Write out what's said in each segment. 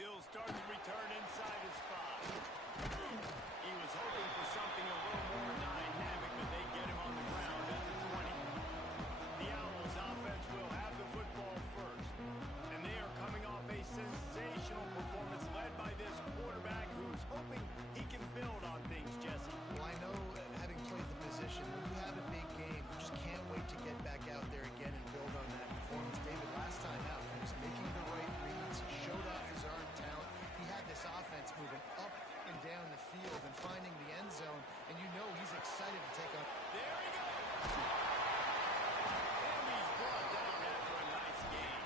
He'll start to return inside his spot. He was hoping for something a little more dynamic, but they get him on the ground at the 20. The Owls offense will have the football first, and they are coming off a sensational performance led by this quarterback who's hoping he can build on things, Jesse. Well, I know, having played the position, when you have a big game, you just can't wait to get back out there again and build on that performance. David, last time out, he was making the right reads, showed off his arm talent. He had this offense moving up and down the field and finding the end zone, and you know he's excited to take on. There he goes! And he's brought down after a nice game.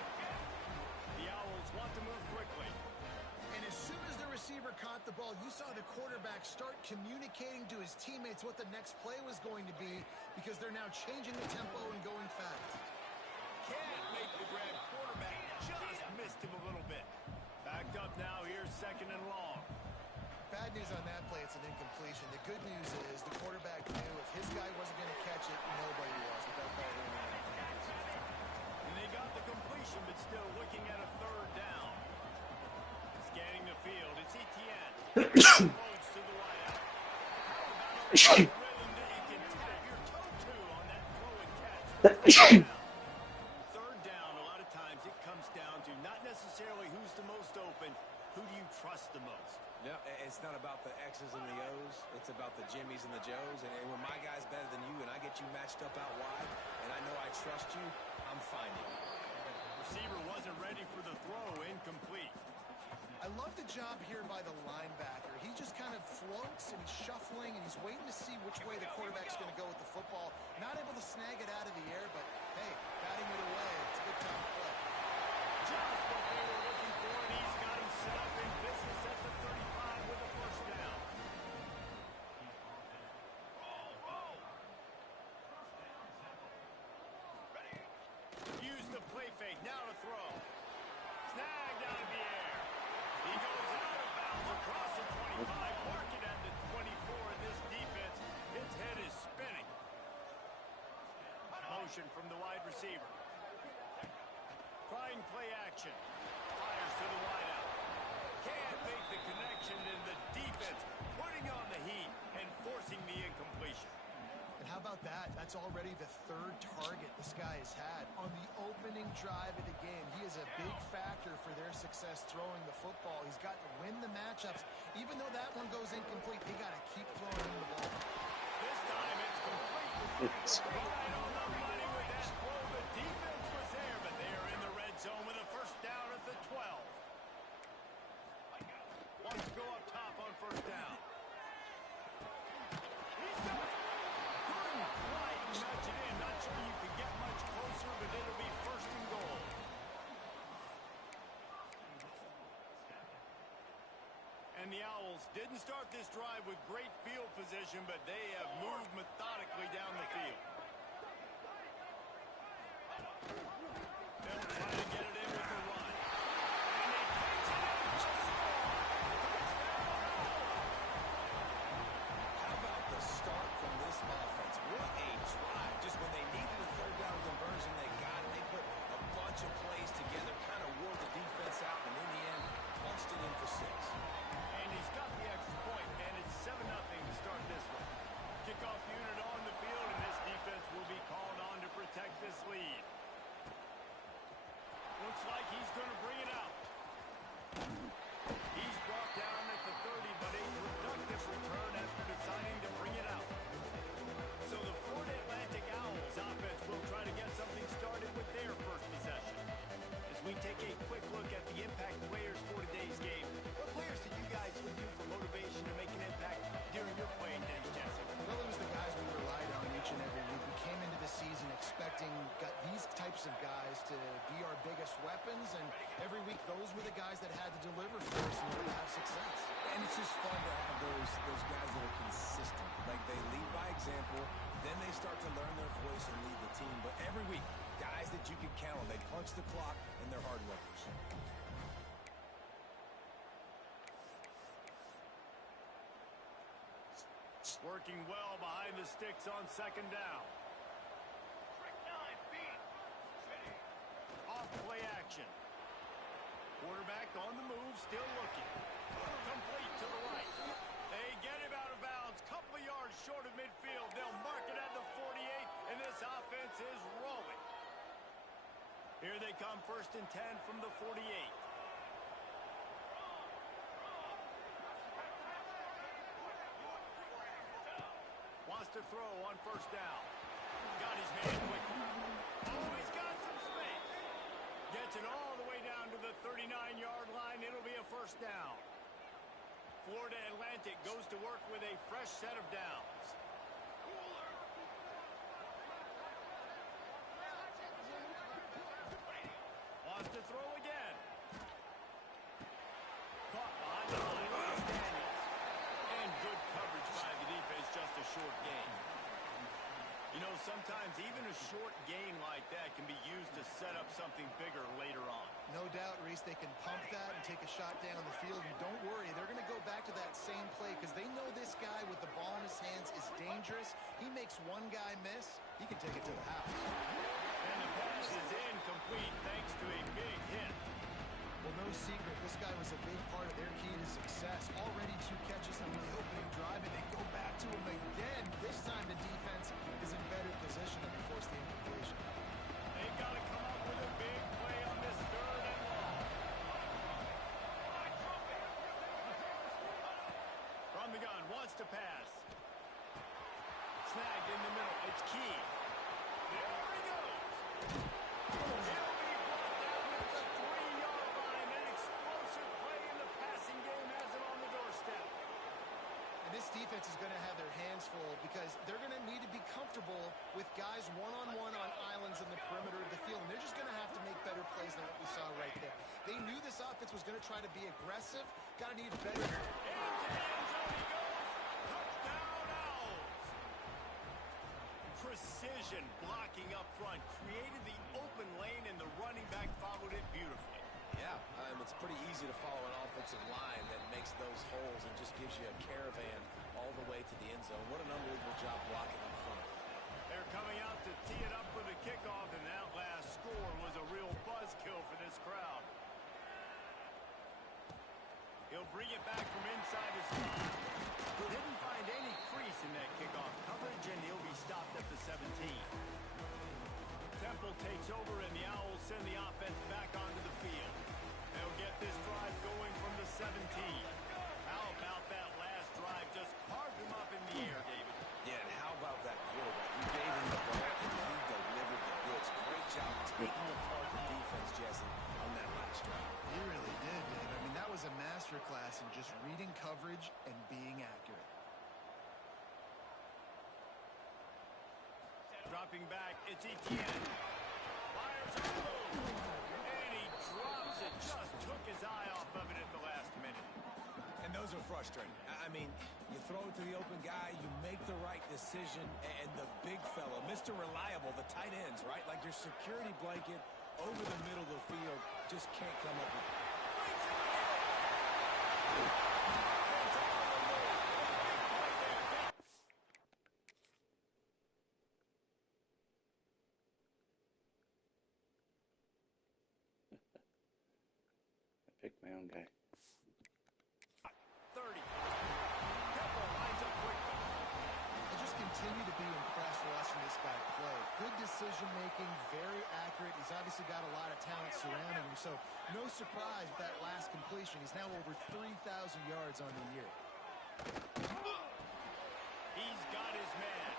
The Owls want to move quickly. And as soon as the receiver caught the ball, you saw the quarterback start communicating to his teammates what the next play was going to be, because they're now changing the tempo and going fast. Can't make the grab. Quarterback just missed him a little bit. Backed up now. Here's 2nd and long. Bad news on that play, it's an incompletion. The good news is the quarterback knew if his guy wasn't going to catch it, nobody was with that ball running out of bounds. And they got the completion, but still looking at a 3rd down. Scanning the field, it's Etienne. Loads to the wideout. How about a rhythm that you can tap your toe to on that throw and catch? 3rd down, a lot of times it comes down to not necessarily who's the most open, who do you trust the most? Yeah, it's not about the X's and the O's. It's about the Jimmies and the Joes. And when my guy's better than you and I get you matched up out wide and I know I trust you, I'm finding you. Receiver wasn't ready for the throw, incomplete. I love the job here by the linebacker. He just kind of floats and he's shuffling and he's waiting to see which way the quarterback's going to go with the football. Not able to snag it out of the air, but hey, batting it away, it's a good time to play. Just what they were looking for, and he's got him set up in business at the 35 with a 1st down. Use the play fake, now to throw. Snagged out of the air. He goes out of bounds across the 25, marking at the 24. This defense, its head is spinning. Motion from the wide receiver. Trying play action. Fires to the wideout. Can't make the connection, and the defense putting on the heat and forcing the incompletion. And how about that? That's already the 3rd target this guy has had on the opening drive of the game. He is a big factor for their success throwing the football. He's got to win the matchups. Even though that one goes incomplete, they got to keep throwing him the ball. This time it's complete. Right on the money with that throw. The defense was there, but they are in the red zone with a 1st down at the 12. Wants to go up top on 1st down. He's got it. Couldn't quite nudge it in. Not sure you could get much closer, but it'll be 1st and goal. And the Owls didn't start this drive with great field position, but they have moved methodically down the field. They'll try to get it in with the run. And they catch it and just score. How about the start from this offense? What a drive. Just when they needed a 3rd down conversion, they got it. They put a bunch of plays together, kind of wore the defense out, and in the end, punched it in for 6. And he's got the extra point, and it's 7-0 to start this one. Kickoff unit on the field, and this defense will be called on to protect this lead. Looks like he's going to bring it out. He's brought down at the 30, but a productive return after deciding to bring it out. So the Florida Atlantic Owls offense will try to get something started with their 1st possession. As we take a quick look at the impact players for today's game, what players did you guys look to for motivation to make an impact during your playing days, Jesse? Well, it was the guys we relied on each and every week. We came into the season expecting these types of guys to be our biggest weapons, and every week those were the guys that had to deliver for us in order to have success. And it's just fun to have those guys that are consistent. Like, they lead by example, then they start to learn their voice and lead the team. But every week, guys that you can count on, they punch the clock, and they're hard workers. Working well behind the sticks on 2nd down. Off play action. Quarterback on the move, still looking. Complete to the right. They get him out of bounds. Couple of yards short of midfield. They'll mark it at the 48, and this offense is rolling. Here they come, 1st and 10 from the 48. Wants to throw on 1st down. Got his man quickly. Oh, he's got some space. Gets it all the way down to the 39-yard line. It'll be a 1st down. Florida Atlantic goes to work with a fresh set of downs. Wants to throw again. Caught behind the line by Daniels. And good coverage by the defense, just a short gain. You know, sometimes even a short gain like that can be used to set up something bigger later on. No doubt, Reese, they can pump that and take a shot down the field. And don't worry, they're going to go back to that same play because they know this guy with the ball in his hands is dangerous. He makes one guy miss, he can take it to the house. And the pass is incomplete thanks to a big hit. Well, no secret, this guy was a big part of their key to success. Already 2 catches on the opening drive, and they go back to him again. This time the defense is in better position and they force the incompletion. They've got to come up with a big play on this 3rd and long. From the gun, wants to pass. Snagged in the middle. It's Key. There he goes. He'll be brought down at the 3-yard line. An explosive play in the passing game has him on the doorstep. And this defense is going to have their hands full because they're going to need to be comfortable with guys one-on-one on islands in the perimeter of the field. And they're just going to have to make better plays than what we saw right there. They knew this offense was going to try to be aggressive. Got to need better. Into the end zone he goes. Touchdown, Owls. Precision blocking up front created the open lane, and the running back followed it beautifully. Yeah, it's pretty easy to follow an offensive line that makes those holes and just gives you a caravan all the way to the end zone. What an unbelievable job blocking up front. They're coming out to tee it up for the kickoff, and that last score was a real buzzkill for this crowd. He'll bring it back from inside his spot. Didn't find any crease in that kickoff coverage, and he'll be stopped at the 17. Temple takes over, and the Owls send the offense back onto the field. They'll get this drive going from the 17. How about that last drive? Just carved him up in the air, David. Yeah, and how about that quarterback? You gave him the ball, and he delivered the goods. Great job taking apart the defense, Jesse, on that last drive. He really did, Dave. I mean, that was a masterclass in just reading coverage and being accurate. Dropping back, it's Etienne. Fires on the move. And he drops it. Just took his eye off of it at the last minute. And those are frustrating. I mean, you throw it to the open guy, you make the right decision, and the big fella, Mr. Reliable, the tight ends, right? Like your security blanket over the middle of the field, just can't come up with it. Pick my own guy. 30. Temple lines up quickly. I just continue to be impressed watching this guy play. Good decision-making, very accurate. He's obviously got a lot of talent surrounding him, so no surprise with that last completion. He's now over 3,000 yards on the year. He's got his man.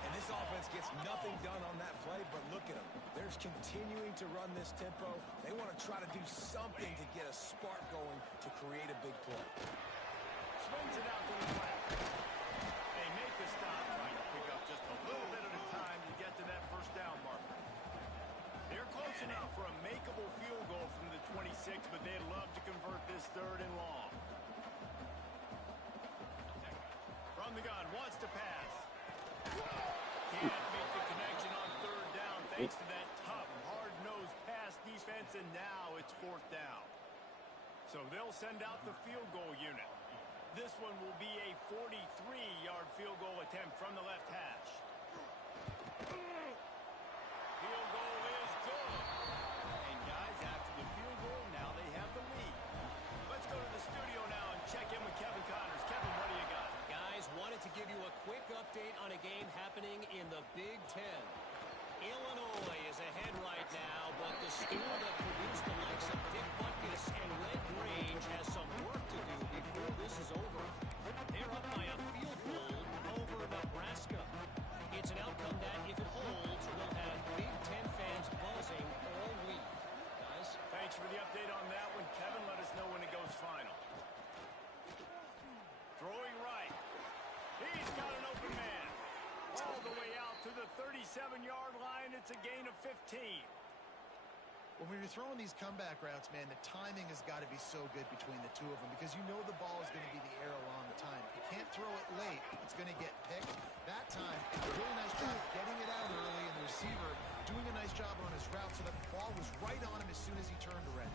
And this offense gets nothing done on that play, but look at them. They're continuing to run this tempo. They want to try to do something to get a spark going to create a big play. Swings it out to the flat. They make the stop, trying to pick up just a little bit at a time to get to that 1st down marker. They're close enough for a makeable field goal from the 26, but they'd love to convert this 3rd and long. From the gun, wants to pass. Can't make the connection on 3rd down thanks to that tough, hard-nosed pass defense, and now it's 4th down. So they'll send out the field goal unit. This one will be a 43-yard field goal attempt from the left hash. Field goal is good. And guys, after the field goal, now update on a game happening in the Big Ten. Illinois is ahead right now, but the school that produced the likes of Dick Butkus and Red Grange has some work to do before this is over. They're up by a field goal over Nebraska. It's an outcome that, if it holds, will have Big Ten fans buzzing all week. Guys? Thanks for the update on that one, Kevin. Let us know when it goes final. Throwing right. He's got an open man. All the way out to the 37-yard line. It's a gain of 15. When you're throwing these comeback routes, man, the timing has got to be so good between the two of them because you know the ball is going to be the air a long time. If you can't throw it late, it's going to get picked. That time, really nice job getting it out early, and the receiver doing a nice job on his route so that the ball was right on him as soon as he turned around.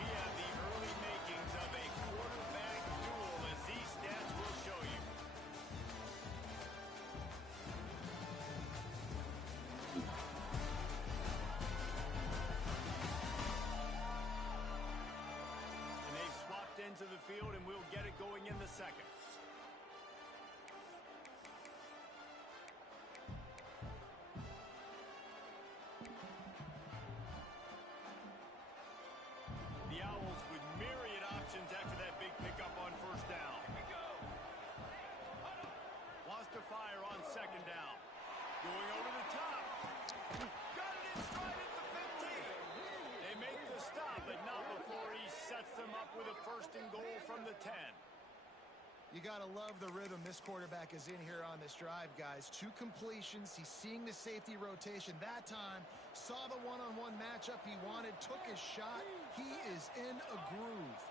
We have the early makings of a quarterback duel, as these stats will show you. And they've swapped into the field, and we'll get it going in the second. The Owls with myriad options after that big pickup on first down. Wants to fire on second down. Going over the top. Got it in stride at the 15. They make the stop, but not before he sets them up with a first and goal from the 10. You got to love the rhythm this quarterback is in here on this drive, guys. 2 completions. He's seeing the safety rotation that time. Saw the one-on-one matchup he wanted. Took his shot. He is in a groove.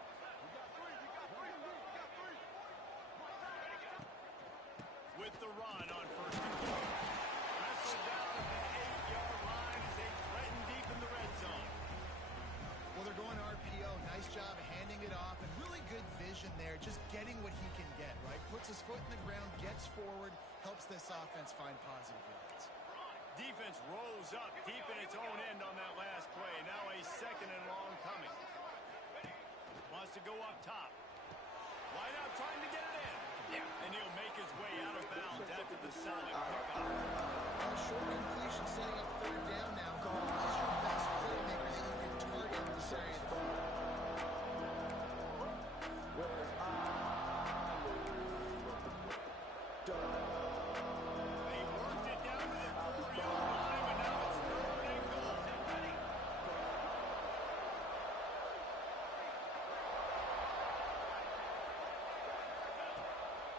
With the run on first and goal. Wrestled down at the 8-yard line as they threaten deep in the red zone. Well, they're going RPO. Nice job of handing it off, and really good vision there, just getting what he can get, right? Puts his foot in the ground, gets forward, helps this offense find positive yards. Defense rolls up deep in its own end on that last play. Now a second and long coming. Wants to go up top. Wide out trying to get it in. And he'll make his way out of bounds after the solid pickup. Short completion setting up third down now. He's your best playmaker that you can target in this area of the field. They worked it down to the 4-yard line, but now it's third and goal.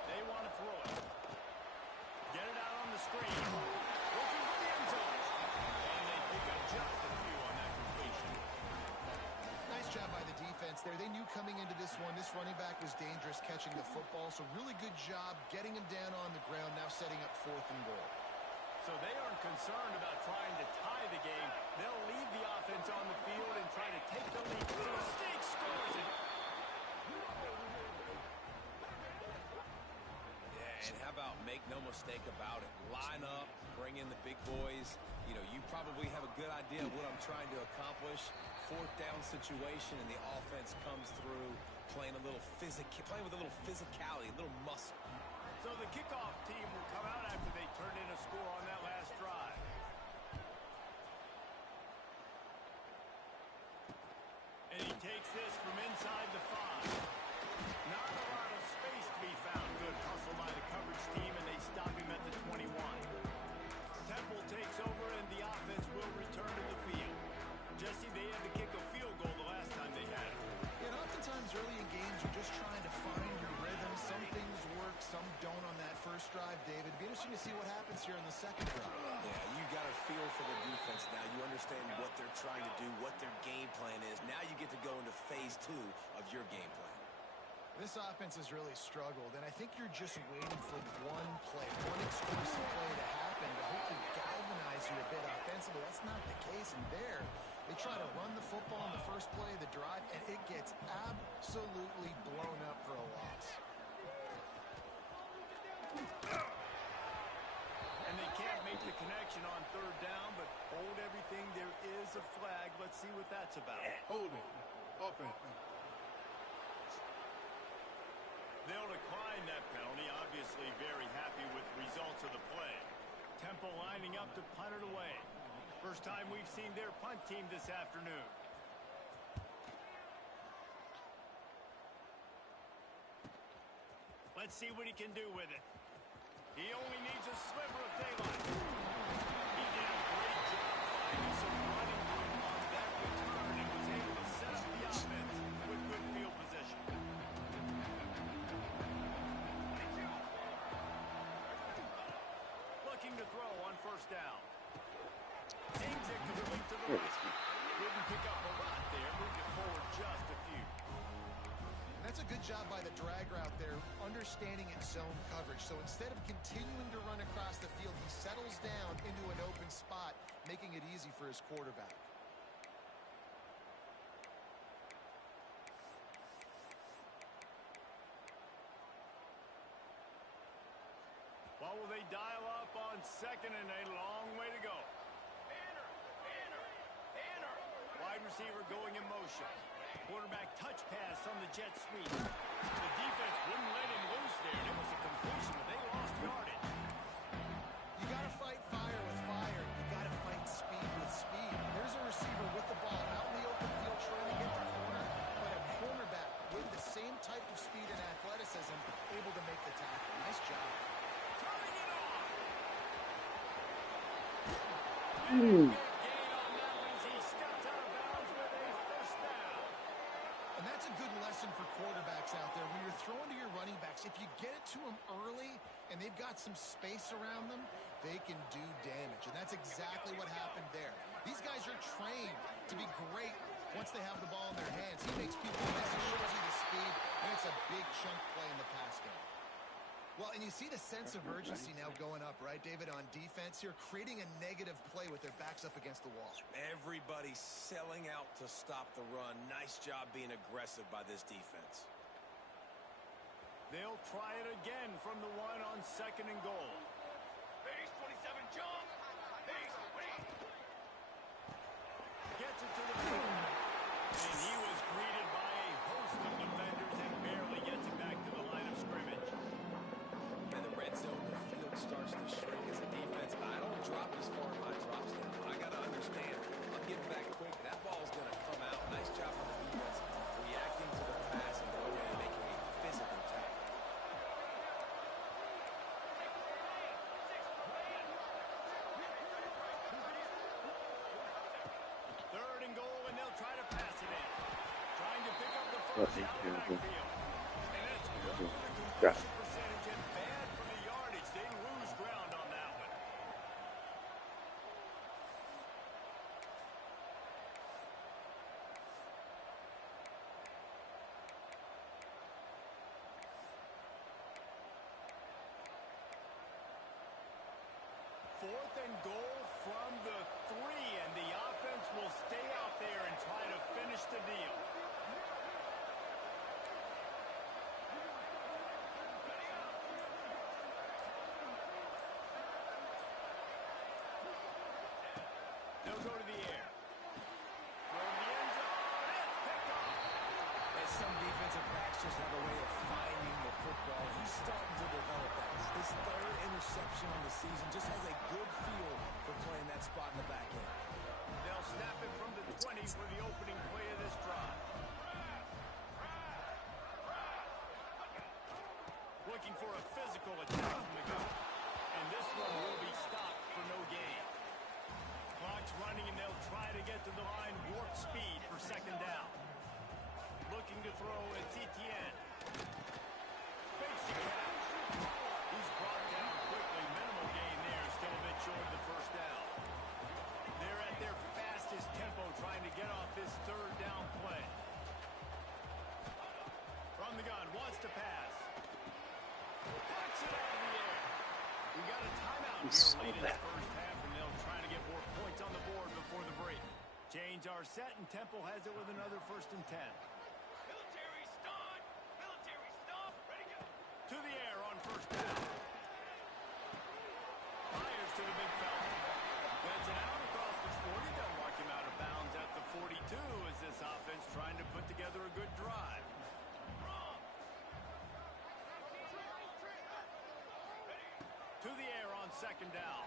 They want to throw it. Get it out on the screen. Looking for the end zone. And they pick up just a few on that completion. Nice job by the defense there. They knew coming into this one, this running back was dangerous catching the football, so really good job getting him down on the ground, now setting up fourth and goal. So they aren't concerned about trying to tie the game. They'll leave the offense on the field and try to take the lead. Little Sneak scores it. Yeah, and how about make no mistake about it? Line up, bring in the big boys. You know, you probably have a good idea of what I'm trying to accomplish. Fourth down situation, and the offense comes through playing with a little physicality, a little muscle. So the kickoff team will come out after they turn in a score on that last drive. And he takes this from inside the 5. Not a lot of space to be found. Good hustle by the coverage team, and they stop him at the 21. Temple takes over, and the offense will return to the field. Jesse, they had to kick a field goal the last time they had it. And oftentimes early in games, you're just trying to find your rhythm. Some things work, some don't on that first drive, David. It'd be interesting to see what happens here in the second drive. Yeah, you got a feel for the defense now. You understand what they're trying to do, what their game plan is. Now you get to go into phase 2 of your game plan. This offense has really struggled, and I think you're just waiting for one play, one explosive play to happen to hopefully galvanize you a bit offensively. That's not the case, and there they try to run the football in the first play of the drive, and it gets absolutely blown up for a loss. And they can't make the connection on third down, but hold everything there is offensive flag. Let's see what that's about. Holding. Offense. They'll decline that penalty. Obviously very happy with the results of the play. Temple lining up to punt it away. First time we've seen their punt team this afternoon. Let's see what he can do with it. He only needs a sliver of daylight. He did a great job finding some running room on that return and was able to set up the offense with good field position. Looking to throw on first down. Aims it complete to the right. Didn't pick up a lot there. Moved it forward just a few. And that's a good job by the drag route there, understanding its zone coverage. So instead of continuing to run across the field, he settles down into an open spot, making it easy for his quarterback. What will they dial up on second and a long way to go? Wide receiver going in motion. Quarterback touch pass on the jet sweep. The defense wouldn't let him loose there. It was a completion, but they lost yardage. You got to fight fire with fire. You got to fight speed with speed. There's a receiver with the ball out in the open field trying to get the corner, but a cornerback with the same type of speed and athleticism able to make the tackle. Nice job. Turning it on. Hmm. Gain on that one as he steps out of bounds with a first down. And that's a good lesson for quarterbacks out there. When you're throwing to your running backs, if you get it to them early and they've got some space around them, they can do damage. And that's exactly what happened there. These guys are trained to be great once they have the ball in their hands. He makes people miss. He shows you the speed, and it's a big chunk play in the pass game. Well, and you see the sense of urgency now going up, right, David, on defense here, creating a negative play with their backs up against the wall. Everybody's selling out to stop the run. Nice job being aggressive by this defense. They'll try it again from the one on second and goal. Base 27 jump. Base 20. Gets it to the field. And he was greeted by a host of defenders and barely gets it back to the line of scrimmage. And the red zone, the field starts to shrink as a defense. I don't drop as far as my drops now. I got to understand, I'm getting back quick. That ball's going to come out. Nice job on the defense reacting to the pass and going in and making a physical tackle. Third and goal, and they'll try to pass it in. Trying to pick up the first out of the backfield. And it's good for the completion percentage and bad for the yardage. They lose ground on that one. Fourth and goal from the 3, and the offense will stay out there and try to finish the deal. They'll go to the air. Throw to the end zone. It's picked off. And some defensive backs just have a way of finding the football. He's starting to develop that. His third interception on the season just has a good feel for playing that spot in the back end. They'll snap it from the 20 for the opening play of this drive. Looking for a physical attack from the gun. And this one will be stopped for no gain. Clock's running, and they'll try to get to the line warp speed for second down. Looking to throw, it's Etienne. Fakes the catch. He's brought down quickly. Minimal gain there. Still a bit short of the first down. They're at their fastest tempo trying to get off this third down play. From the gun, wants to pass. Puts it out of the air. We got a timeout here late in the first half, and they'll try to get more points on the board before the break. Chains are set, and Temple has it with another 1st and 10. Military stunt. Military stunt. Ready to go. To the air on first down. Fires to the big fella. That's it out across the 40. They'll mark him out of bounds. on second down.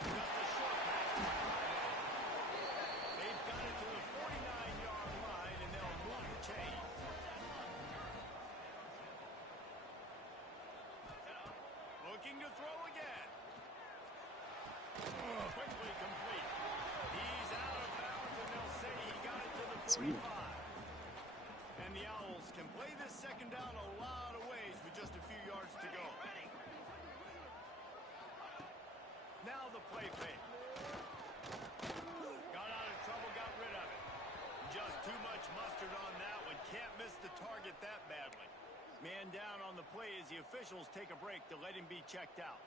Just a short pass to the tight end. They've got it to the 49-yard line, and they'll move the chains. Looking to throw again. Quickly complete. He's out of bounds, and they'll say he got it to the 45. And the Owls can play this second down a lot of ways with just a few yards to go. Now the play fake. Got out of trouble, got rid of it. Just too much mustard on that one. Can't miss the target that badly. Man down on the play as the officials take a break to let him be checked out.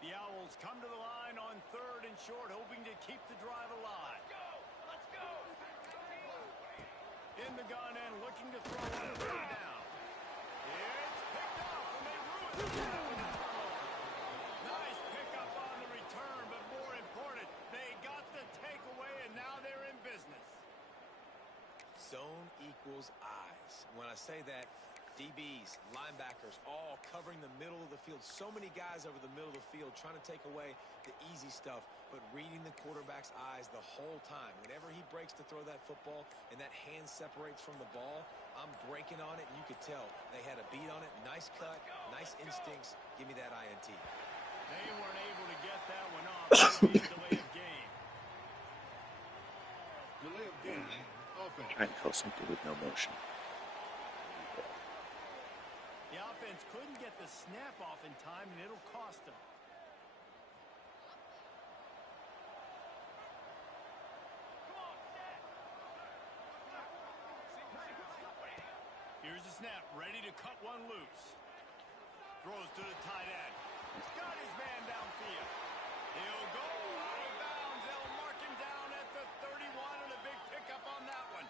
The Owls come to the line on 3rd and short, hoping to keep the drive alive. Let's go! In the gun and looking to throw on 3rd down. It's picked off, and they ruin the snap with a turnover. Nice pickup on the return, but more important, they got the takeaway, and now they're in business. Zone equals eyes. When I say that, DBs, linebackers, all covering the middle of the field. So many guys over the middle of the field trying to take away the easy stuff, but reading the quarterback's eyes the whole time. Whenever he breaks to throw that football and that hand separates from the ball, I'm breaking on it, and you could tell they had a beat on it. Nice cut, nice instincts. Give me that INT. They weren't able to get that one off. Delay of game. Delay of game. Offense. Trying to call something with no motion. The offense couldn't get the snap off in time, and it'll cost them. Here's the snap, ready to cut one loose. Throws to the tight end. Got his man downfield. He'll go out of bounds. They'll mark him down at the 31, and a big pickup on that one.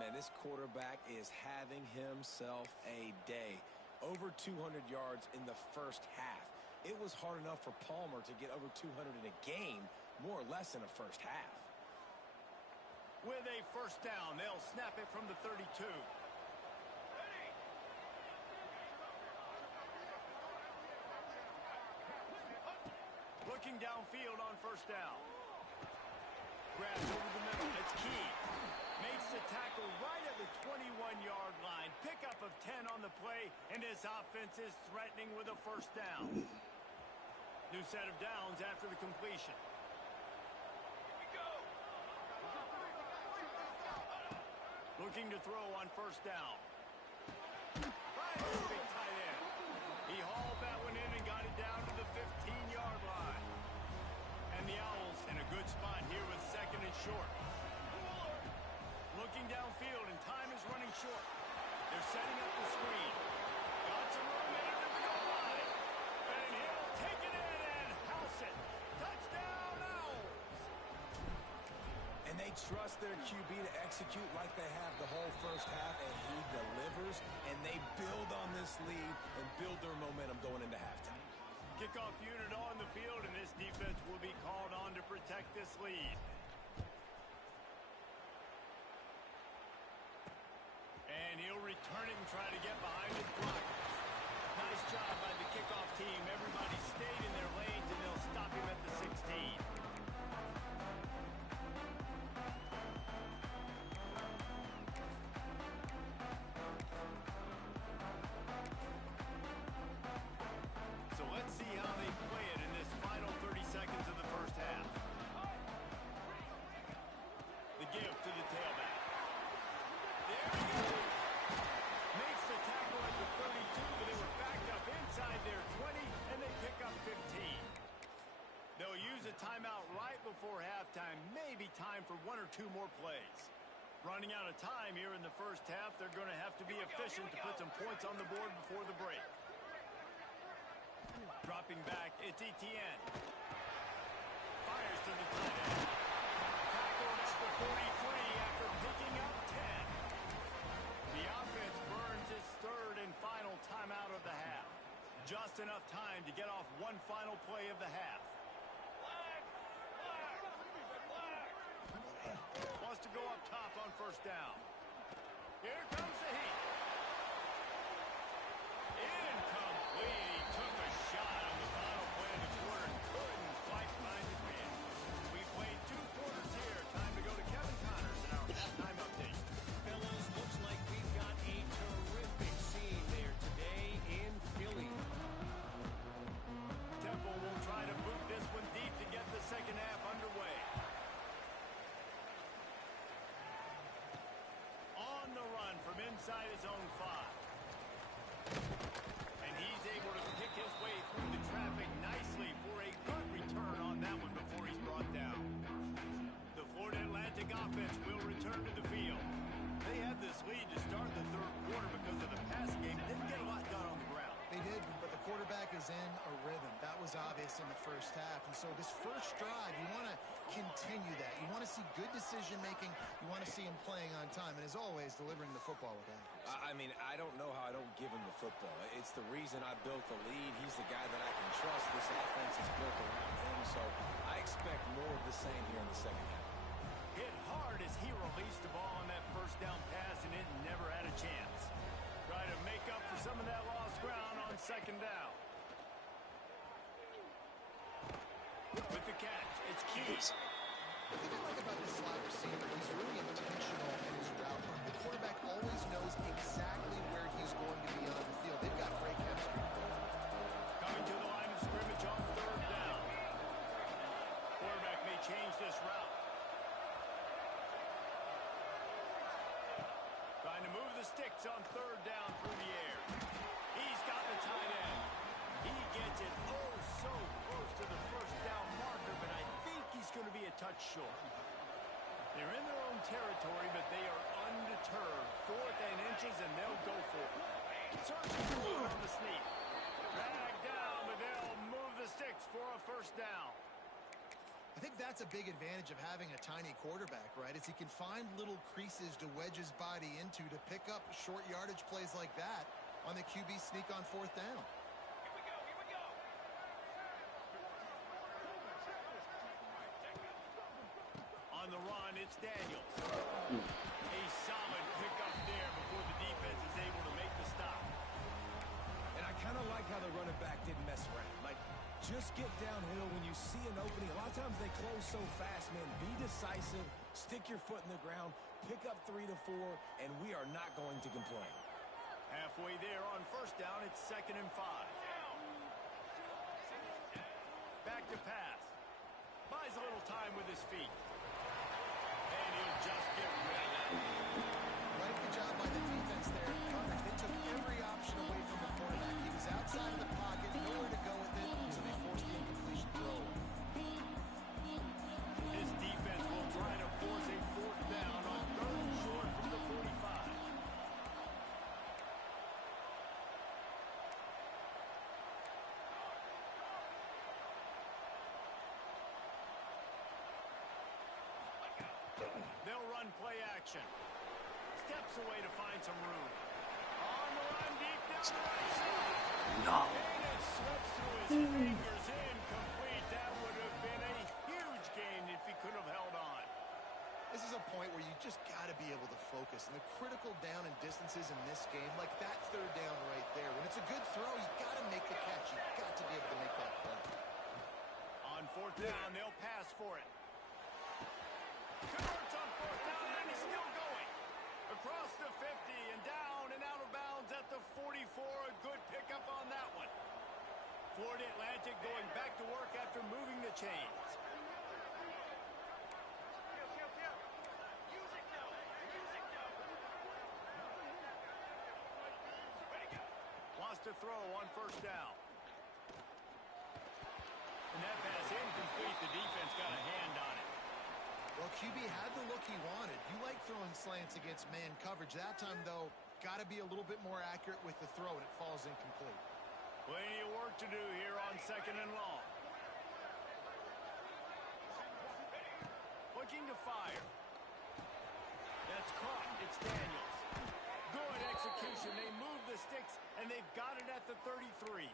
Man, this quarterback is having himself a day. Over 200 yards in the first half. It was hard enough for Palmer to get over 200 in a game, more or less in a first half. With a first down, they'll snap it from the 32. Looking downfield on first down. Grabs over the middle. It's key. Makes the tackle right at the 21-yard line. Pickup of 10 on the play, and his offense is threatening with a first down. New set of downs after the completion. Here we go! Looking to throw on first down. Right to the big tight end. He hauled that one in and got it down to the 15-yard line. And the Owls in a good spot here with 2nd and short. Looking downfield, and time is running short. They're setting up the screen. Got some room in under the goal line. And he'll take it in and house it. Touchdown, Owls! And they trust their QB to execute like they have the whole first half, and he delivers, and they build on this lead and build their momentum going into halftime. Kickoff unit on the field, and this defense will be called on to protect this lead. And he'll return it and try to get behind his blockers. Nice job by the kickoff team. Everybody stayed in their lanes, and they'll stop him at the 16. So let's see how they play it in this final 30 seconds of the first half. The give to the tailback. There he goes. Makes the tackle at the 32, but they were backed up inside their 20, and they pick up 15. They'll use a timeout right before halftime. Maybe time for 1 or 2 more plays. Running out of time here in the first half, they're going to have to be efficient to put some points on the board before the break. Dropping back, it's Etienne. Fires to the tight end. Tackled at the 43 after picking up 10. The offense burns its 3rd and final timeout of the half. Just enough time to get off one final play of the half. Wants to go up top on first down. Here comes the heat. Incomplete. He took a shot on the final play of the quarter. Couldn't quite find his man. We played 2 quarters here. Time to go to Kevin Connors in our halftime update. Fellas, looks like we've got a terrific scene there today in Philly. Temple will try to boot this one deep to get the second half underway. On the run from inside his own 5. And he's able to pick his way through the traffic nicely for a good return on that one before he's brought down. The Florida Atlantic offense will return to the field. They had this lead to start the 3rd quarter because of the passing game. Didn't get a lot done on the ground. They did, but the quarterback is in a rhythm. That was obvious in the first half. And so this first drive, you want to continue that. You want to see good decision-making. You want to see him playing on time. And as always, delivering the football with accuracy. I mean, I don't know how I don't give him the football. It's the reason I built the lead. He's the guy that I can trust. This offense is built around him, so I expect more of the same here in the second half. Hit hard as he released the ball on that first down pass, and it never had a chance. Try to make up for some of that lost ground on second down. With the catch, it's Keys. The thing I like about this slot receiver, he's really intentional in his route run. The quarterback always knows exactly where he's going to be on the field. They've got great chemistry. Coming to the line of scrimmage on 3rd down. Quarterback may change this route. Trying to move the sticks on 3rd down through the air. He's got the tight end. He gets it oh so close to the first down marker, but I think he's going to be a touch short. They're in their own territory, but they are undeterred. 4th and inches, and they'll go for it. Searching for it on the sneak. Dragged down, but they'll move the sticks for a first down. I think that's a big advantage of having a tiny quarterback, right? Is he can find little creases to wedge his body into to pick up short yardage plays like that on the QB sneak on 4th down. Here we go, here we go. On the run, it's Daniels. A solid pickup there before the defense is able to make the stop. And I kind of like how the running back didn't mess around. Like, just get downhill when you see an opening. A lot of times they close so fast, man. Be decisive, stick your foot in the ground, pick up 3 to 4, and we are not going to complain. Halfway there on 1st down, it's 2nd and 5. Back to pass. Buys a little time with his feet. And he'll just get rid of that. Right, good job by the defense there. Perfect. They took every option away from the quarterback. He was outside of the pocket, nowhere to go with it, so they forced the incompletion throw. This defense will try to force a 4th down on 3rd and short from the 45. They'll run play action. Steps away to find some room. On the run, deep down the right side. No. And it slips through his fingers. Incomplete. That would have been a huge gain if he could have held on. This is a point where you just got to be able to focus. And the critical down and distances in this game, like that 3rd down right there, when it's a good throw, you got to make the catch. You got to be able to make that play. On 4th down, they'll pass for it. Converts on 4th down, and he's still going. Across the 50 and down and out of bounds at the 44. A good pickup on that one. Florida Atlantic going back to work after moving the chains. Use it now. Use it now. Ready, go. Wants to throw on 1st down. And that pass incomplete. The defense got a hand on it. Well, QB had the look he wanted. You like throwing slants against man coverage. That time, though, got to be a little bit more accurate with the throw, and it falls incomplete. Plenty of work to do here on 2nd and long. Looking to fire. That's caught. It's Daniels. Good execution. They move the sticks, and they've got it at the 33.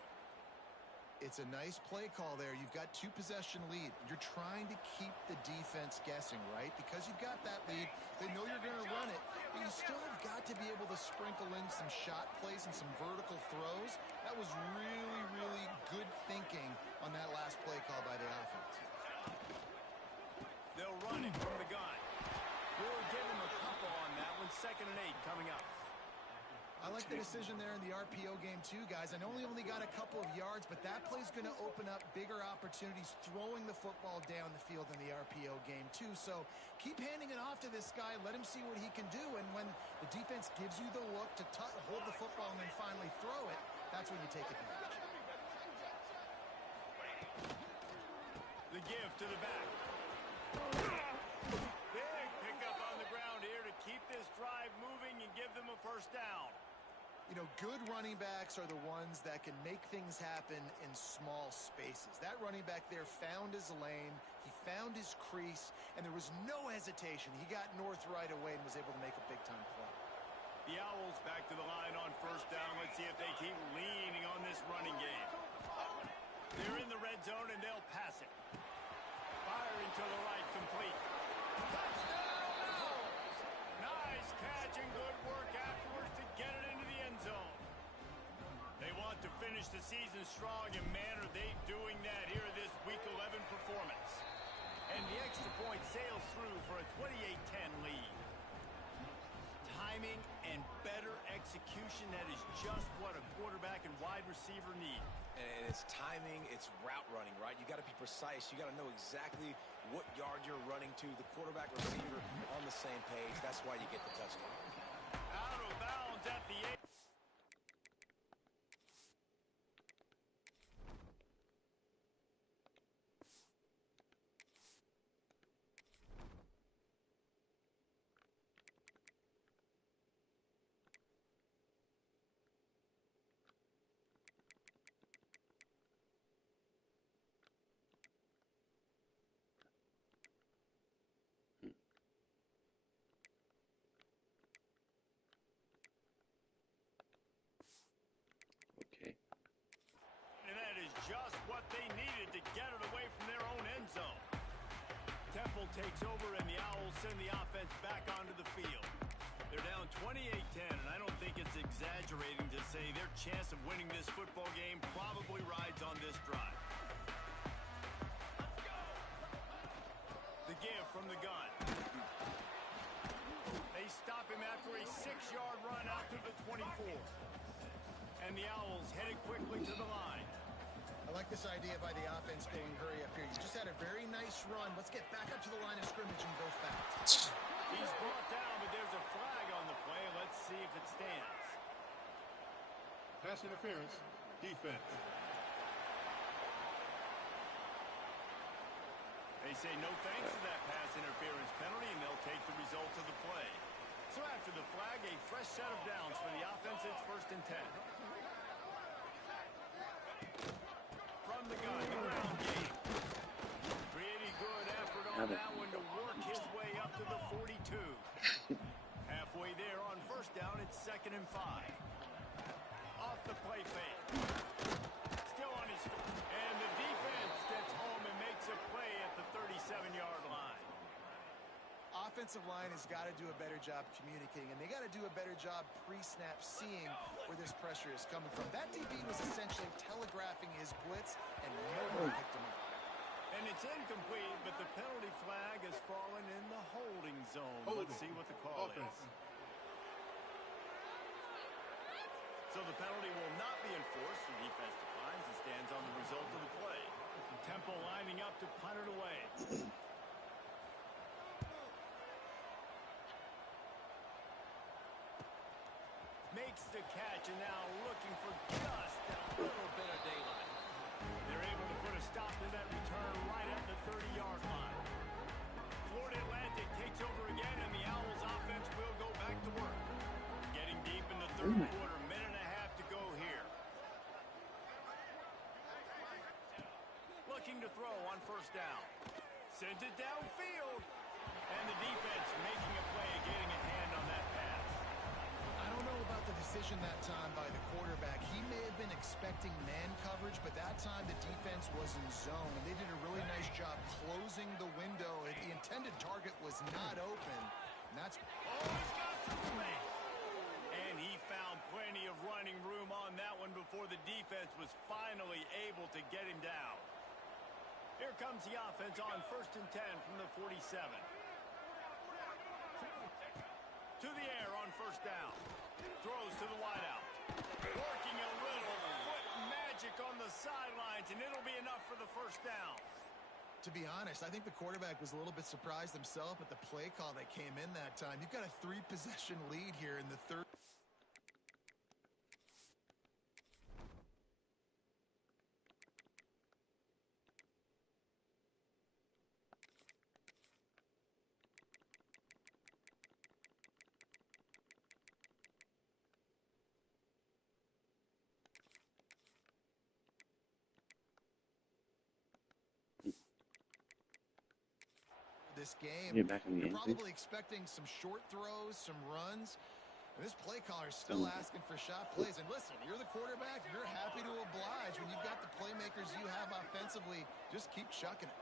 It's a nice play call there. You've got 2-possession lead. You're trying to keep the defense guessing, right? Because you've got that lead, they know you're going to run it, but you still have got to be able to sprinkle in some shot plays and some vertical throws. That was really, really good thinking on that last play call by the offense. They'll run it from the gun. We'll give them a couple on that one. 2nd and 8 coming up. I like the decision there in the RPO game too, guys. I know he only got a couple of yards, but that play's going to open up bigger opportunities throwing the football down the field in the RPO game too. So keep handing it off to this guy. Let him see what he can do. And when the defense gives you the look to hold the football and then finally throw it, that's when you take advantage. The give to the back. Big pickup on the ground here to keep this drive moving and give them a first down. You know, good running backs are the ones that can make things happen in small spaces. That running back there found his lane, he found his crease, and there was no hesitation. He got north right away and was able to make a big-time play. The Owls back to the line on first down. Let's see if they keep leaning on this running game. They're in the red zone, and they'll pass it. Firing to the right, complete. Touchdown, Owls! Nice catch and good work afterwards to get it into the end zone. They want to finish the season strong, and man, are they doing that here in this Week 11 performance. And the extra point sails through for a 28-10 lead. Timing and better execution, that is just what a quarterback and wide receiver need. And it's timing, it's route running, right? You got to be precise. You got to know exactly what yard you're running to. The quarterback, receiver on the same page. That's why you get the touchdown. Out of bounds at the 8. Okay. And that is just what they needed to get it away from their own end zone. Temple takes over, and the Owls send the offense back onto the field. They're down 28-10, and I don't think it's exaggerating to say their chance of winning this football game probably rides on this drive. The give from the gun. They stop him after a 6-yard run out to the 24. And the Owls headed quickly to the line. I like this idea by the offense going hurry up here. You just had a very nice run. Let's get back up to the line of scrimmage and go fast. He's brought down, but there's a flag on the play. Let's see if it stands. Pass interference. Defense. They say no thanks to that pass interference penalty, and they'll take the result of the play. So after the flag, a fresh set of downs for the offense. It's 1st and 10. From the gun, the ground game. Pretty good effort on that one to work his way up to the 42. Halfway there on first down, it's 2nd and 5. Off the play fake. Still on his feet. And the defense gets home and makes a play at the 37-yard line. Offensive line has got to do a better job communicating, and they got to do a better job pre-snap seeing where this pressure is coming from. That DB was essentially telegraphing his blitz, and nobody picked him up. And it's incomplete, but the penalty flag has fallen in the holding zone. Let's see what the call is. So the penalty will not be enforced. The defense declines and stands on the result of the play. Temple lining up to punt it away. Makes the catch, and now looking for just a little bit of daylight. They're able to put a stop to that return right at the 30-yard line. Florida Atlantic takes over again, and the Owls offense will go back to work. Getting deep in the third quarter, minute and a half to go here. Looking to throw on first down. Sends it downfield. And the defense making a play, getting a hand on that pass. I don't know about the decision that time by the quarterback. He may have been expecting man coverage, but that time the defense was in zone, and they did a really nice job closing the window. The intended target was not open, and that's... Oh, he's got some space. And he found plenty of running room on that one before the defense was finally able to get him down. Here comes the offense on 1st and 10 from the 47. To the air on 1st down. Throws to the wideout. Working a little foot magic on the sidelines, and it'll be enough for the 1st down. To be honest, I think the quarterback was a little bit surprised himself at the play call that came in that time. You've got a 3-possession lead here in the third. This game, You're back in the you're end, probably expecting some short throws, some runs. And this play caller is still asking for shot plays. And listen, you're the quarterback. You're happy to oblige. When you've got the playmakers you have offensively, just keep chucking it.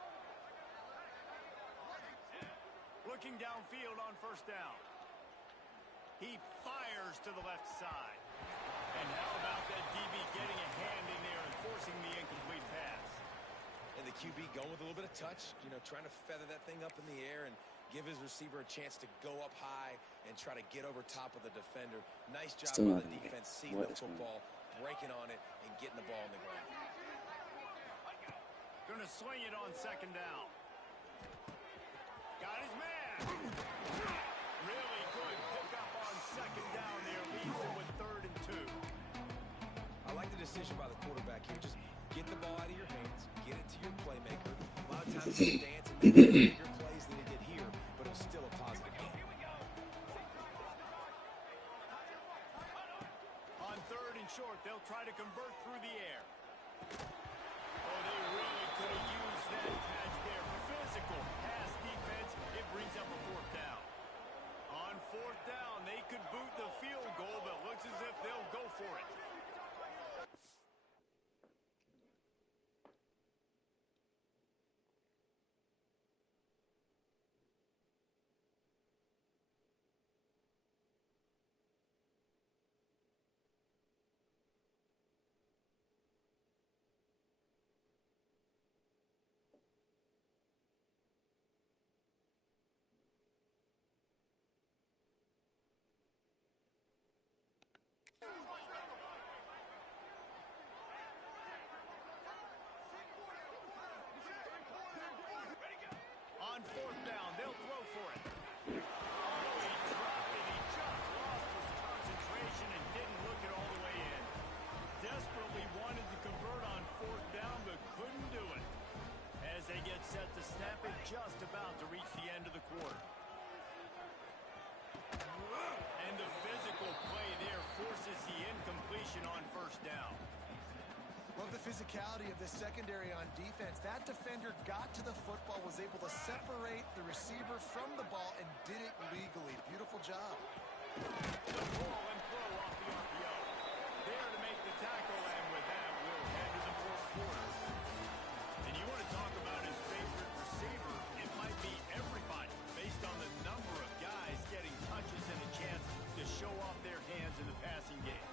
Looking downfield on 1st down. He fires to the left side. And how about that DB getting a hand in there and forcing the incomplete pass? And the QB going with a little bit of touch, trying to feather that thing up in the air and give his receiver a chance to go up high and try to get over top of the defender. Nice job Still by not the in the defense, game. seeing What the is going football, breaking on it, and getting the ball on the ground. Gonna swing it on 2nd down. Got his man. Really good pickup on 2nd down there. Leaves him with 3rd and 2. I like the decision by the quarterback here. Just get the ball out of your hands, get it to your playmaker. A lot of times he'll dance and make bigger plays than he did here, but it was still a positive game. On 3rd and short, they'll try to convert through the air. Oh, they really could have used that catch there. Physical pass defense. It brings up a 4th down. On 4th down, they could boot the field goal, but looks as if they'll go for it. On 4th down, they'll throw for it. Oh, he dropped it. He just lost his concentration and didn't look it all the way in. Desperately wanted to convert on 4th down, but couldn't do it. As they get set to snap it, just about to reach the end of the quarter. And the physical play there forces the incompletion on 1st down. Love the physicality of the secondary on defense. That defender got to the football, was able to separate the receiver from the ball, and did it legally. Beautiful job. The pull and throw off the RPO. There to make the tackle, and with that, we'll head to the 4th quarter. And you want to talk about his favorite receiver, it might be everybody, based on the number of guys getting touches and a chance to show off their hands in the passing game.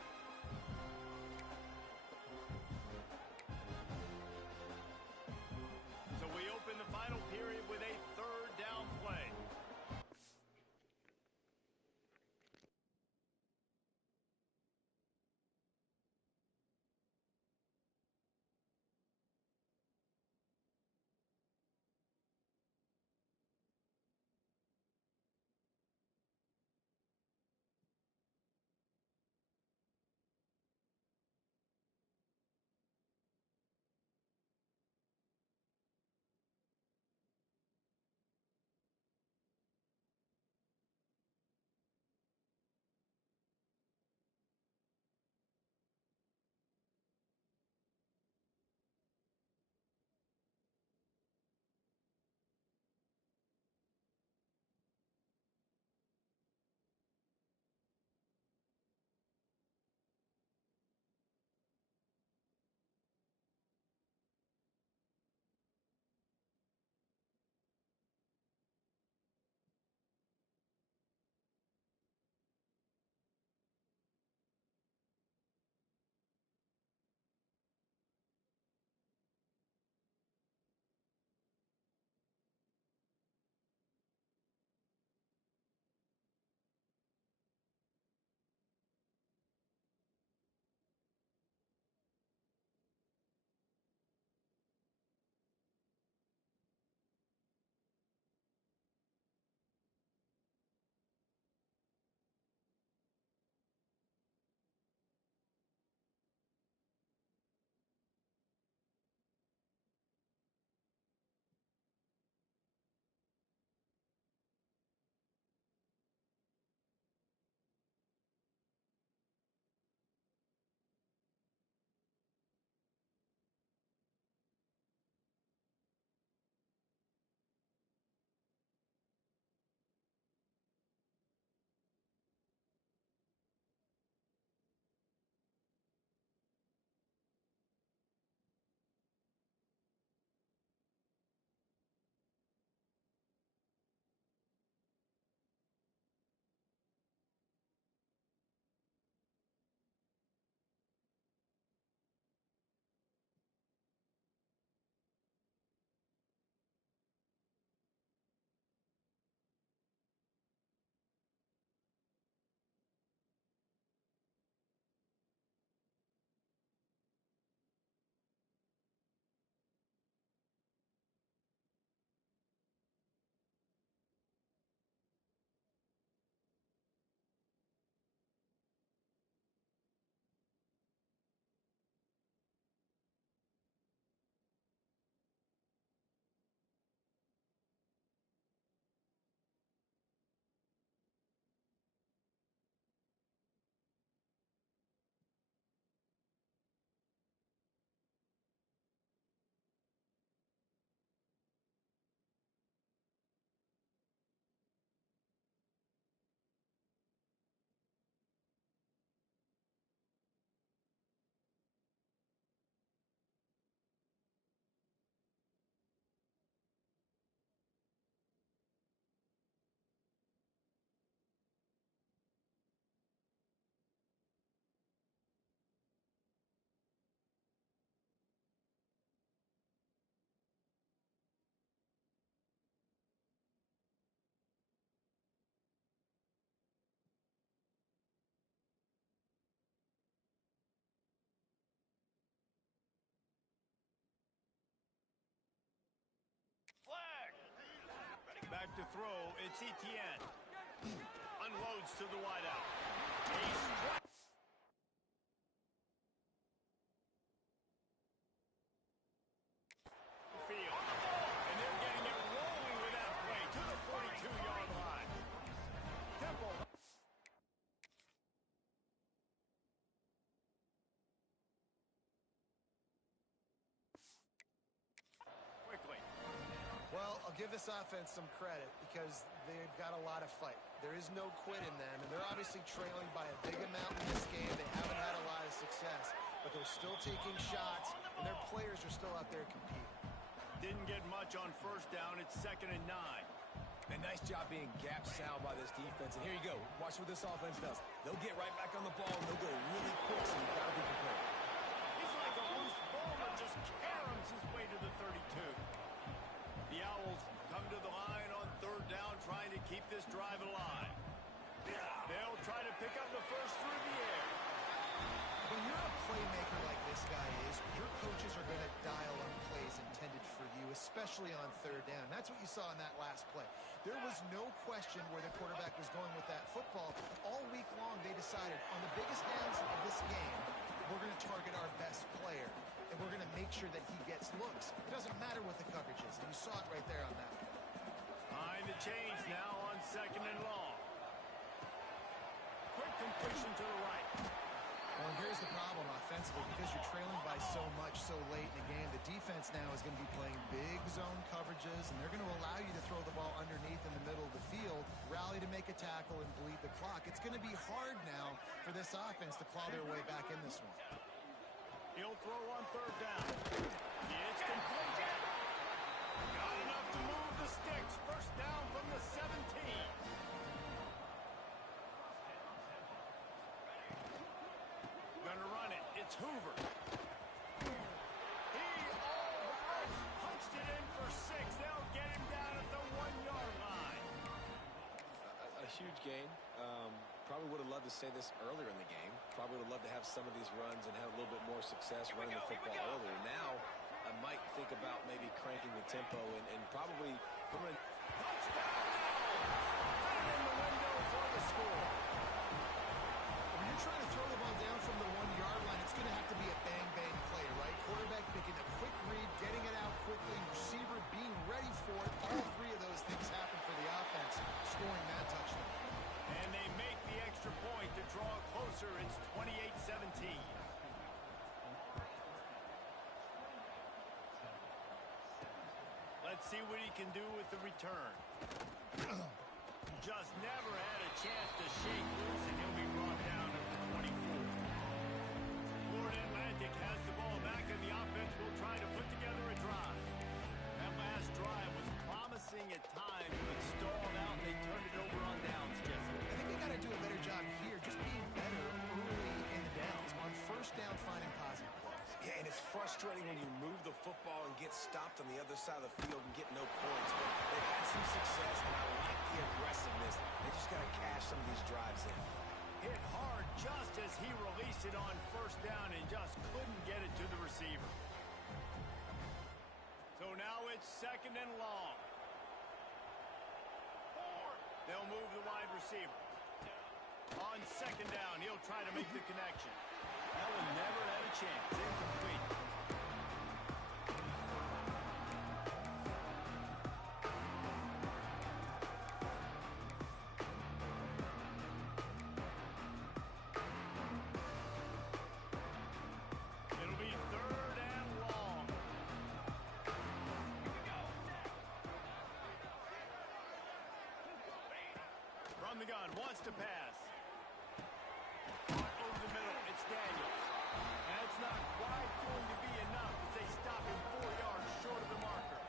So we open the final period with a 3rd down play. to throw. It's Etienne. Unloads to the wideout. He's field. And they're getting it rolling with that play to the 42-yard line. Temple. Quickly. Well, I'll give this offense some credit because they've got a lot of fight. There is no quit in them, and they're obviously trailing by a big amount in this game. They haven't had a lot of success, but they're still taking shots, and their players are still out there competing. Didn't get much on first down. It's 2nd and 9. And nice job being gap sound by this defense. And here you go. Watch what this offense does. They'll get right back on the ball, and they'll go really quick, so you've got to be prepared. He's like a loose ball that just caroms his way to the 32. The Owls come to the line on 3rd down, trying to keep this drive alive. They'll try to pick up the first through the air. When you're a playmaker like this guy is, your coaches are going to dial up plays intended for you, especially on 3rd down. That's what you saw in that last play. There was no question where the quarterback was going with that football. All week long, they decided on the biggest downs of this game, we're going to target our best player, and we're going to make sure that he gets looks. It doesn't matter what the coverage is, and you saw it right there on that play. Behind the chains now on 2nd and long. Quick completion to the right. Well, here's the problem offensively. Because you're trailing by so much so late in the game, the defense now is going to be playing big zone coverages, and they're going to allow you to throw the ball underneath in the middle of the field, rally to make a tackle, and bleed the clock. It's going to be hard now for this offense to claw their way back in this one. He'll throw on 3rd down. It's complete. Got enough to move the sticks. First down from the 17. Gonna run it. It's Hoover. He almost punched it in for 6. They'll get him down at the 1-yard line. A huge gain. Probably would have loved to say this earlier in the game. Probably would have loved to have some of these runs and have a little bit more success running the football earlier. Now, I might think about maybe cranking the tempo and probably putting Touchdown! Right in the window for the score. When you're trying to throw the ball down from the 1-yard line, it's going to have to be a bang-bang play, right? Quarterback making a quick read, getting it out quickly, receiver being ready for it. All 3 of those things happen for the offense, scoring that touchdown. And they make the extra point to draw closer. It's 28-17. Let's see what he can do with the return. Just never had a chance to shake loose, and he'll be brought down at the 24. Florida Atlantic has the ball back, and the offense will try to put together a drive. That last drive was promising at times, but stalled out, and they turned it over on downs, Jesse. I think they got to do a better job here, just being better early in the downs. On 1st down, finding positive plays. Yeah, and it's frustrating when you move the football and get stopped on the other side of the field and get no points. But they've had some success, and I like the aggressiveness. They just got to cash some of these drives in. Hit hard just as he released it on 1st down and just couldn't get it to the receiver. So now it's 2nd and long. They'll move the wide receiver. On 2nd down, he'll try to make the connection. That one never had a chance. Incomplete. It'll be 3rd and long. From the gun, wants to pass. Over the middle, it's Daniels. And it's not quite going to be enough as they stop him 4 yards short of the marker.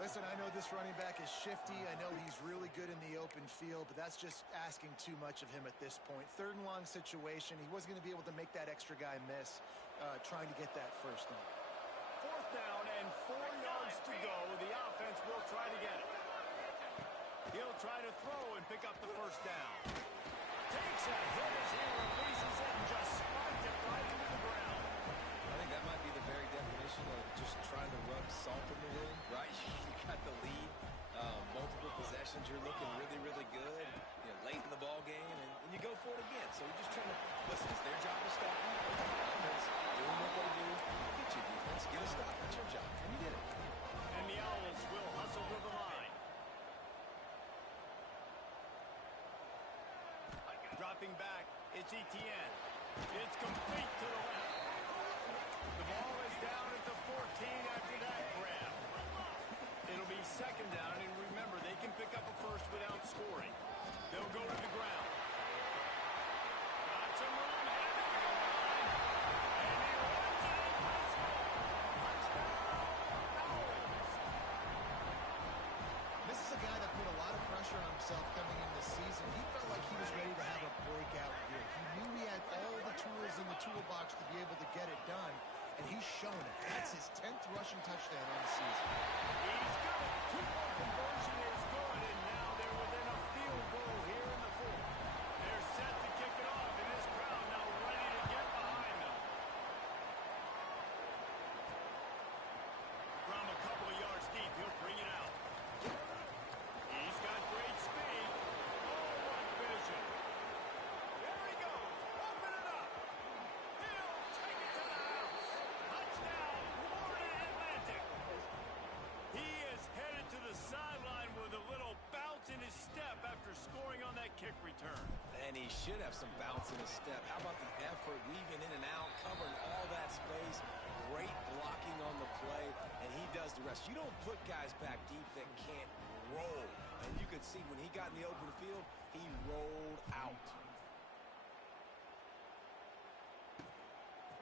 Listen, I know this running back is shifty. I know he's really good in the open field, but that's just asking too much of him at this point. 3rd and long situation. He wasn't going to be able to make that extra guy miss trying to get that first down. 4th down and 4 yards to go. The offense will try to get it. He'll try to throw and pick up the first down. Takes a hit as he releases it and just spiked it right into the ground. I think that might be the very definition of just trying to rub salt in the wound, right? You got the lead, multiple you're looking really, really good, late in the ball game, and you go for it again. So you're just trying to, listen, it's their job to stop you. Offense, doing what they do. Get your defense, get a stop. That's your job, and you did it. And the Owls will hustle to the line. Dropping back, it's Etienne. It's complete to the left. The ball is down at the 14 after that grab. It'll be second down, and remember, they can pick up a first without scoring. They'll go to the ground. Got some room, headed to the goal line. And he runs it in for the score. Touchdown, Owls. This is a guy that put a lot of pressure on himself coming in this season. He felt like he was ready to have a breakout year. He knew he had all the tools in the toolbox to be able to get it done, and he's shown it. That's his 10th rushing touchdown on the season. He's good. Two-point conversion is good, and now they're within a field goal here in the fourth. They're set to kick it off, and this crowd now ready to get behind them. From a couple of yards deep, he'll bring it out. He's got great speed. Oh, what vision. There he goes. Open it up. He'll take it to the house. Touchdown, Florida Atlantic. He is headed to the sideline with a little bounce in his step after scoring on that kick return. And he should have some bounce in his step. How about the effort, weaving in and out, covering all that space. Great blocking on the play, and he does the rest. You don't put guys back deep that can't roll. And you could see when he got in the open field, he rolled out.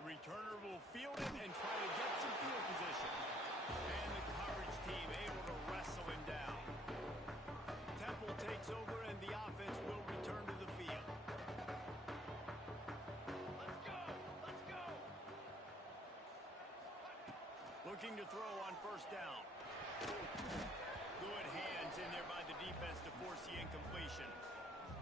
Returner will field it and try to get some field position. And the coverage team able to wrestle him down. Temple takes over, and the offense will return to the field. Let's go! Let's go! Looking to throw on first down. Good hands in there by the defense to force the incompletion.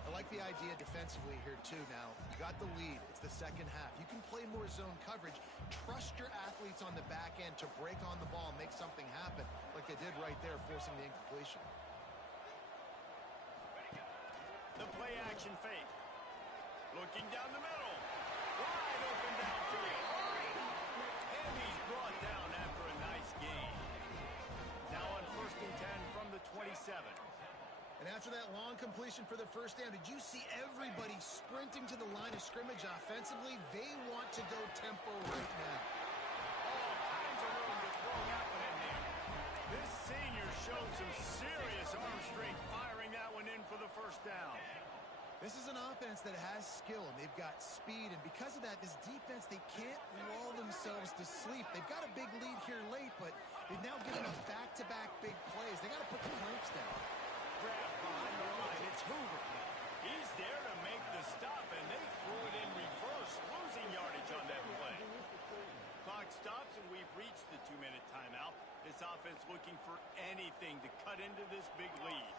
I like the idea defensively here, too, now. You got the lead. It's the second half. You can play more zone coverage. Trust your athletes on the back end to break on the ball and make something happen, like they did right there, forcing the incompletion. The play action fake. Looking down the middle. Wide open downfield. And he's brought down after a nice gain. Now on first and 10 from the 27. And after that long completion for the first down, did you see everybody sprinting to the line of scrimmage offensively? They want to go tempo right now. All kinds of room to throw happening there. This senior showed some serious arm strength firing that one in for the first down. This is an offense that has skill, and they've got speed, and because of that, this defense, they can't lull themselves to sleep. They've got a big lead here late, but they've now given up back-to-back big plays. They got to put the clamps down. Grab behind the line. It's Hoover. He's there to make the stop, and they threw it in reverse, losing yardage on that play. Clock stops, and we've reached the 2-minute timeout. This offense looking for anything to cut into this big lead.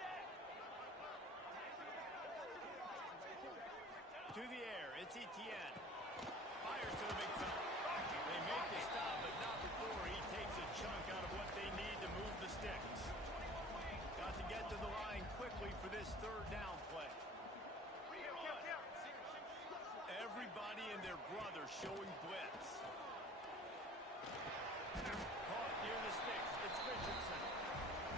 To the air, it's Etienne. Fires to the big fella. They make the stop, but not before he takes a chunk out of what they need to move the sticks. Got to get to the line quickly for this third down play. Everybody and their brother showing blitz. Caught near the sticks. It's Richardson.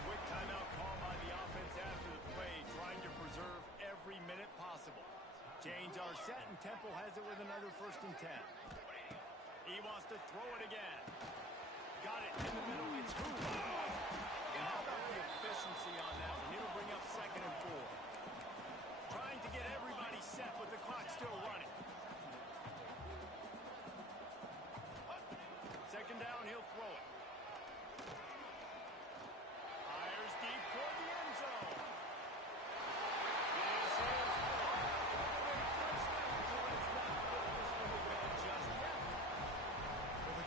Quick timeout call by the offense after the play, trying to preserve every minute possible. Chains are set, and Temple has it with another first and 10. He wants to throw it again. Got it in the middle. It's Hoover. And how about the efficiency on that one? It'll bring up second and 4. Trying to get everybody set with the clock still running. Second down, he'll throw it. Fires deep toward the end zone. This is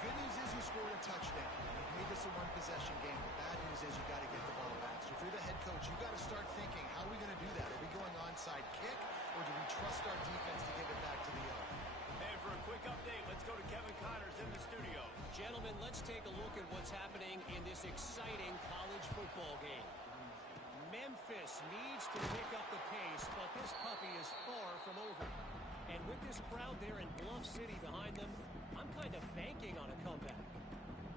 Good news is you scored a touchdown. You've made this a one-possession game. The bad news is you got to get the ball back. So if you're the head coach, you got to start thinking, how are we going to do that? Are we going onside kick, or do we trust our defense to give it back to the yard? And for a quick update, let's go to Kevin Connors in the studio. Gentlemen, let's take a look at what's happening in this exciting college football game. Memphis needs to pick up the pace, but this puppy is far from over. And with this crowd there in Bluff City behind them, I'm kind of banking on a comeback.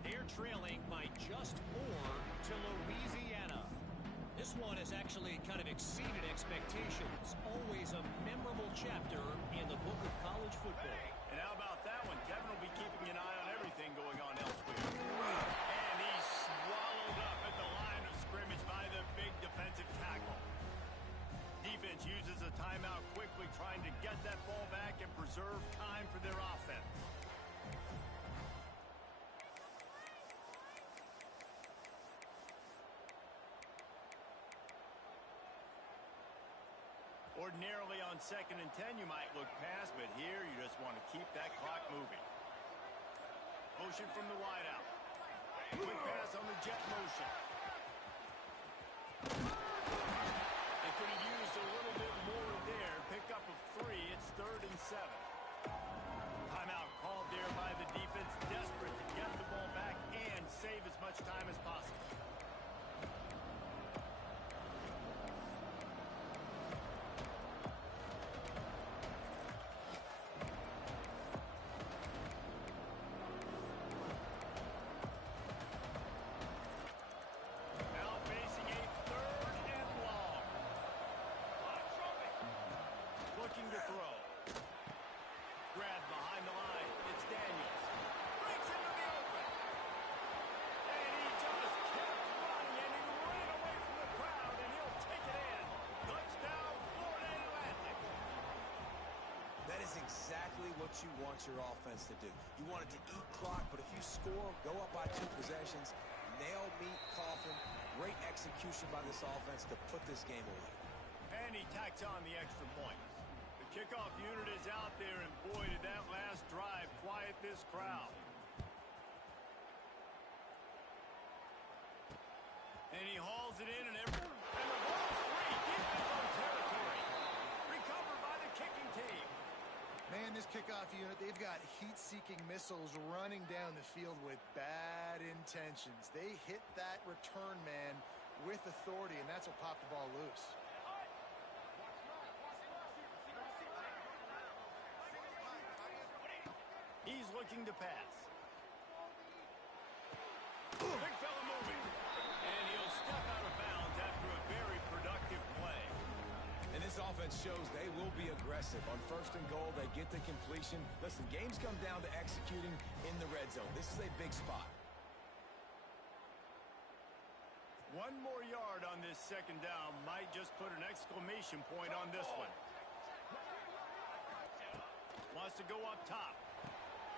They're trailing by just 4 to Louisiana. This one has actually kind of exceeded expectations. Always a memorable chapter in the book of college football. And how about that one? Kevin will be keeping an eye on everything going on elsewhere. And he's swallowed up at the line of scrimmage by the big defensive tackle. Defense uses a timeout quickly, trying to get that ball back and preserve time for their offense. Ordinarily on 2nd and 10, you might look past, but here you just want to keep that clock moving. Motion from the wideout. Quick pass on the jet motion. They could have used a little bit more there. Pick up of 3. It's 3rd and 7. Timeout called there by the defense, desperate to get the ball back and save as much time as possible. Looking to throw. Grab behind the line. It's Daniels. Breaks into the open. And he just kept running, and he ran away from the crowd, and he'll take it in. Touchdown, Florida Atlantic. That is exactly what you want your offense to do. You want it to eat clock, but if you score, go up by 2 possessions, nail meat coffin. Great execution by this offense to put this game away. And he tacks on the extra point. The kickoff unit is out there, and boy, did that last drive quiet this crowd. And he hauls it in, and the ball's free. Deep in his own territory. Recovered by the kicking team. Man, this kickoff unit, they've got heat-seeking missiles running down the field with bad intentions. They hit that return man with authority, and that's what popped the ball loose. He's looking to pass. Big fella moving. And he'll step out of bounds after a very productive play. And this offense shows they will be aggressive. On 1st and goal, they get the completion. Listen, games come down to executing in the red zone. This is a big spot. 1 more yard on this 2nd down might just put an exclamation point on this one. Wants to go up top.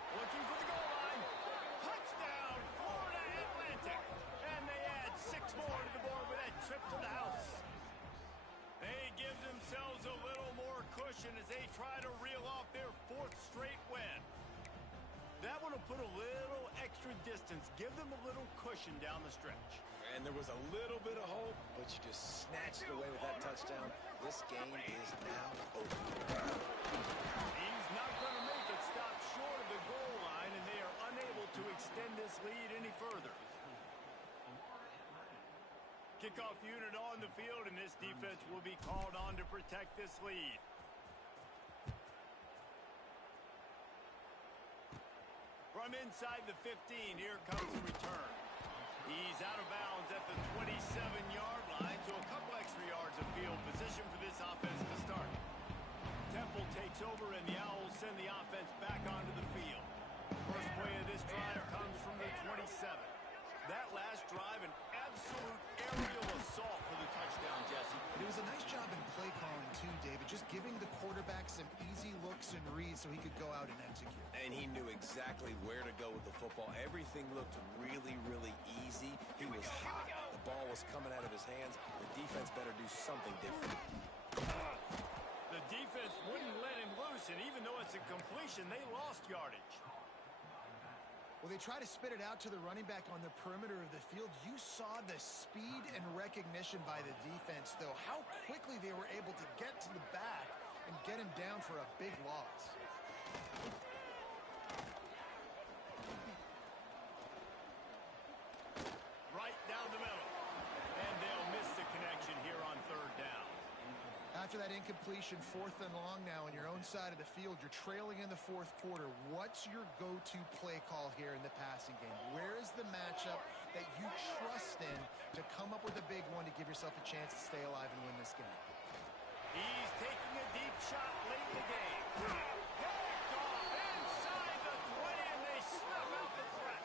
Looking for the goal line. Touchdown, Florida Atlantic. And they add 6 more to the board with that trip to the house. They give themselves a little more cushion as they try to reel off their 4th straight win. That one will put a little extra distance, give them a little cushion down the stretch. And there was a little bit of hope, but you just snatched it away with that touchdown. This game is now over. He's not going to make it stop short of the goal line, and they are unable to extend this lead any further. Kickoff unit on the field, and this defense will be called on to protect this lead. From inside the 15, here comes the return. He's out of bounds at the 27-yard line, so a couple extra yards of field position for this offense to start. Temple takes over, and the Owls send the offense back onto the field. First play of this drive comes from the 27. That last drive, an absolute aerial assault for the touchdown, Jesse. It was a nice job in play calling, too, David, just giving the quarterback some easy looks and reads so he could go out and execute. And he knew exactly where to go with the football. Everything looked really, really easy. He was hot. The ball was coming out of his hands. The defense better do something different. The defense wouldn't let him loose, and even though it's a completion, they lost yardage. Well, they try to spit it out to the running back on the perimeter of the field. You saw the speed and recognition by the defense, though. How quickly they were able to get to the back and get him down for a big loss. Right down the middle. And they'll miss the connection here after that incompletion, 4th and long now on your own side of the field, you're trailing in the 4th quarter. What's your go-to play call here in the passing game? Where is the matchup that you trust in to come up with a big one to give yourself a chance to stay alive and win this game? He's taking a deep shot late in the game. Picked off inside the 20, and they snuff out the threat.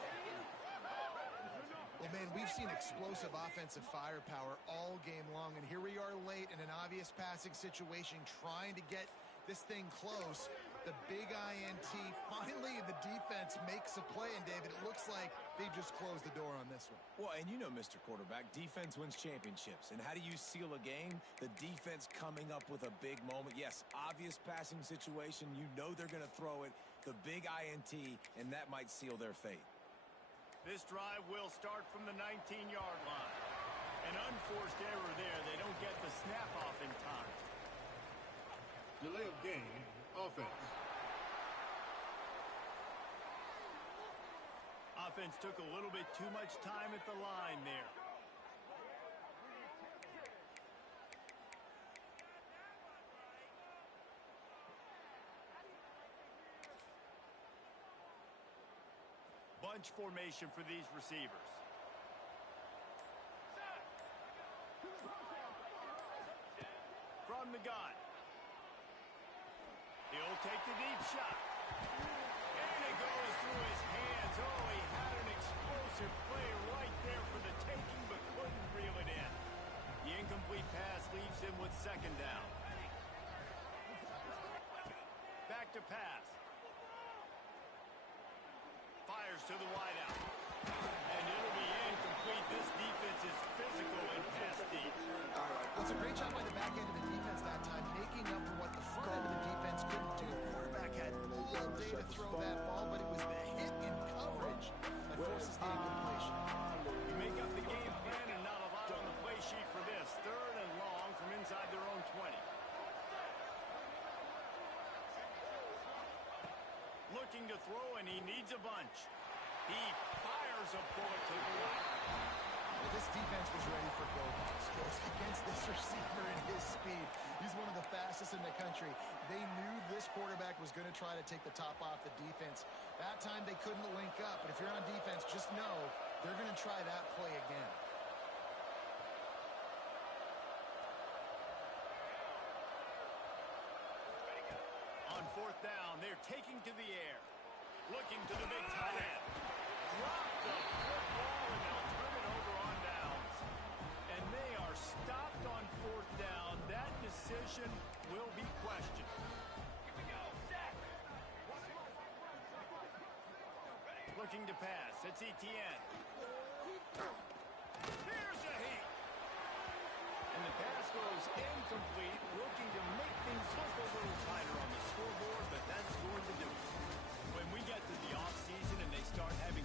Well, man, we've seen explosive offensive firepower all game long, and here we are late in an obvious passing situation trying to get this thing close. The big INT, finally the defense makes a play, and David, it looks like they just closed the door on this one. Well, and you know, Mr. Quarterback, defense wins championships. And how do you seal a game? The defense coming up with a big moment. Yes, obvious passing situation. You know they're going to throw it. The big INT, and that might seal their fate. This drive will start from the 19-yard line. An unforced error there. They don't get the snap off in time. Delay of game, offense. Offense took a little bit too much time at the line there. Bunch formation for these receivers. From the gun. He'll take the deep shot. And it goes through his hands. Oh, he had an explosive play right there for the taking, but couldn't reel it in. The incomplete pass leaves him with 2nd down. Back to pass. Fires to the wideout. And it'll be incomplete. This defense is physical and pass deep. It's a great job by the back end of the defense that time, making up for what the front end of the defense couldn't do. The quarterback had all day to throw that ball, but it was the hit in coverage that forces the incompletion. You make up the game plan and not a lot on the play sheet for this. 3rd and long from inside their own 20. Looking to throw, and he needs a bunch. He fires a bullet to the right. Well, this defense was ready for go-balls. Goes against this receiver and his speed. He's one of the fastest in the country. They knew this quarterback was going to try to take the top off the defense. That time they couldn't link up, but if you're on defense, just know they're going to try that play again. On 4th down, they're taking to the air. Looking to the big tight end. Drop the football, and they'll turn it over on downs. And they are stopped on 4th down. That decision will be questioned. Here we go, set. Looking to pass. It's Etienne. Here's a heat. And the pass goes incomplete, looking to make things look a little tighter on the scoreboard, but that's going to do it. When we get to the offseason and they start having